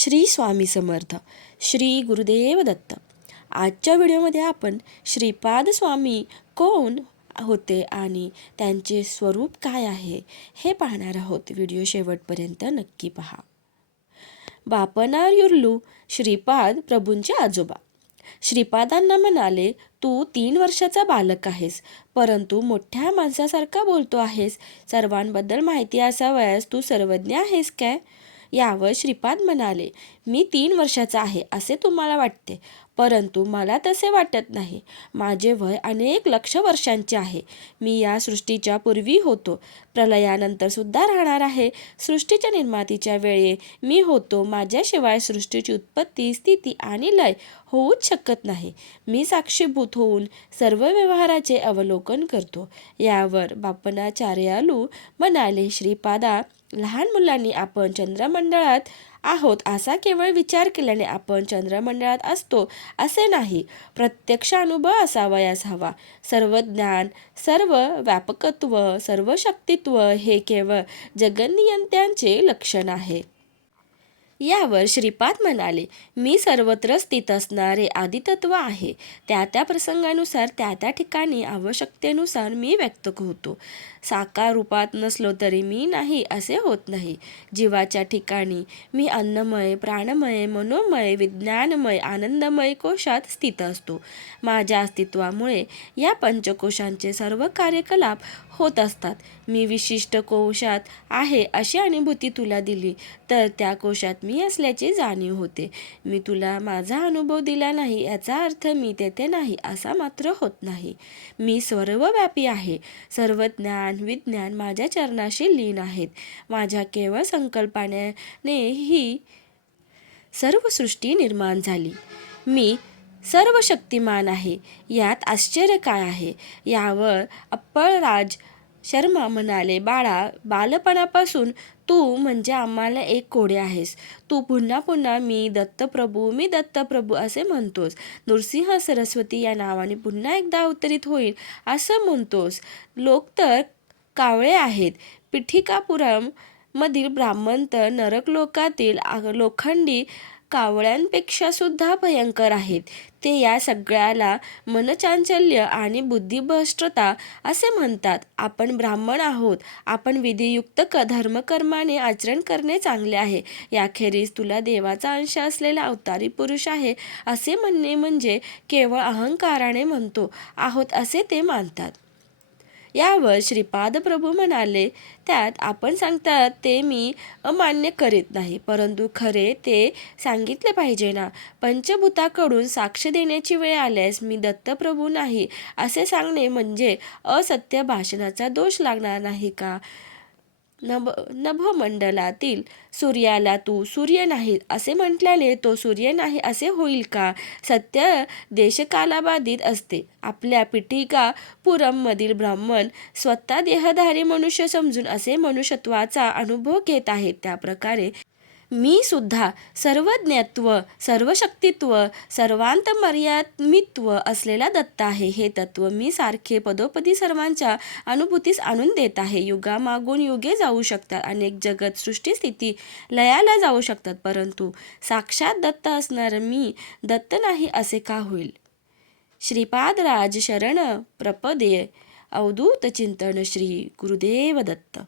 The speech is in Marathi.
श्री स्वामी समर्थ. श्री गुरुदेव दत्त. आजच्या व्हिडिओमध्ये आपण श्रीपाद स्वामी कोण होते आणि त्यांचे स्वरूप काय आहे हे पाहणार आहोत. व्हिडिओ शेवटपर्यंत नक्की पहा. बापनायुर्लू श्रीपाद प्रभूंचे आजोबा. श्रीपादांना म्हणाले, तू 3 वर्षाचा बालक आहेस, परंतु मोठ्या माणसासारखा बोलतो आहेस. सर्वांबद्दल माहिती असावयास तू सर्वज्ञ आहेस काय? यावर श्रीपाद म्हणाले, मी 3 वर्षाचा आहे असे तुम्हाला वाटते, परंतु मला तसे वाटत नाही. माझे वय अनेक लक्ष वर्षांचे आहे. मी या सृष्टीच्या पूर्वी होतो, प्रलयानंतर सुद्धा राहणार आहे. सृष्टीच्या निर्मातीच्या वेळी मी होतो. माझ्याशिवाय सृष्टीची उत्पत्ती, स्थिती आणि लय होऊच शकत नाही. मी साक्षीभूत होऊन सर्व व्यवहाराचे अवलोकन करतो. यावर बापनाचार्यालू म्हणाले, श्रीपादा, लहान मुलांनी आपण चंद्रमंडळात आहोत असा केवळ विचार केल्याने आपण चंद्रमंडळात असतो असे नाही. प्रत्यक्ष अनुभव असावयास हवा. सर्व ज्ञान, सर्व व्यापकत्व, सर्व शक्तित्व हे केवळ जगन्नियंत्यांचे लक्षण आहे. यावर श्रीपाद म्हणाले, मी सर्वत्र स्थित असणारे आदितत्व आहे. त्या त्या प्रसंगानुसार त्या त्या ठिकाणी आवश्यकतेनुसार मी व्यक्त होतो. साकार रूपात नसलो तरी मी नाही असे होत नाही. जीवाच्या ठिकाणी मी अन्नमय, प्राणमय, मनोमय, विज्ञानमय, आनंदमय कोशात स्थित असतो. माझ्या अस्तित्वामुळे या पंचकोशांचे सर्व कार्यकलाप होत असतात. मी विशिष्ट कोशात आहे अशी अनुभूती तुला दिली तर त्या कोशात मी असल्याची जाणीव होते. मी तुला माझा अनुभव दिला नाही याचा अर्थ मी तेथे नाही असा मात्र होत नाही. मी सर्वव्यापी आहे. सर्व ज्ञान, विज्ञान माझ्या चरणाशी लीन आहेत. माझ्या केवळ संकल्पनेने ही सर्व सृष्टी निर्माण झाली. मी सर्व शक्तिमान आहे. यात आश्चर्य काय आहे? यावर अप्पळराज शर्मा म्हणाले, बाळा, बालपणापासून तू म्हणजे आम्हाला एक कोडे आहेस. तू पुन्हा पुन्हा मी दत्तप्रभू, मी दत्तप्रभू असे म्हणतोस. नृसिंह सरस्वती या नावाने पुन्हा एकदा अवतरित होईल असं म्हणतोस. लोक तर कावळे आहेत. पिठिकापुरम मधील ब्राह्मण तर नरकलोकातील लोखंडी कावळ्यांपेक्षा सुद्धा भयंकर आहेत. ते या सगळ्याला मनचांचल्य आणि बुद्धिभ्रष्टता असे म्हणतात. आपण ब्राह्मण आहोत. आपण विधियुक्त धर्मकर्माने आचरण करणे चांगले आहे. याखेरीज तुला देवाचा अंश असलेला अवतारी पुरुष आहे असे म्हणणे म्हणजे केवळ अहंकाराने म्हणतो आहोत असे ते मानतात. यावर श्रीपाद प्रभू म्हणाले, त्यात आपण सांगतात ते मी अमान्य करीत नाही, परंतु खरे ते सांगितले पाहिजे ना. पंचभूताकडून साक्ष देण्याची वेळ आल्यास मी दत्तप्रभू नाही असे सांगणे म्हणजे असत्य भाषणाचा दोष लागणार नाही का? नभमंडलातील सूर्याला तू सूर्य नाही असे म्हटल्याने तो सूर्य नाही असे होईल का? सत्य देशकालाबाधित असते. आपल्या पिठिकापुरममधील ब्राह्मण स्वतः देहधारी मनुष्य समजून असे मनुष्यत्वाचा अनुभव घेत आहेत. त्याप्रकारे मी सुद्धा सर्वज्ञत्व, सर्वशक्तित्व, सर्वांतमर्यामित्व असलेला दत्त आहे. हे तत्व मी सारखे पदोपदी सर्वांच्या अनुभूतीस आणून देत आहे. युगामागून युगे जाऊ शकतात. अनेक जगत सृष्टी स्थिती लयाला जाऊ शकतात, परंतु साक्षात दत्त असणार मी दत्त नाही असे का होईल? श्रीपादराज शरण प्रपदे अवधूत चिंतन. श्री गुरुदेव दत्त.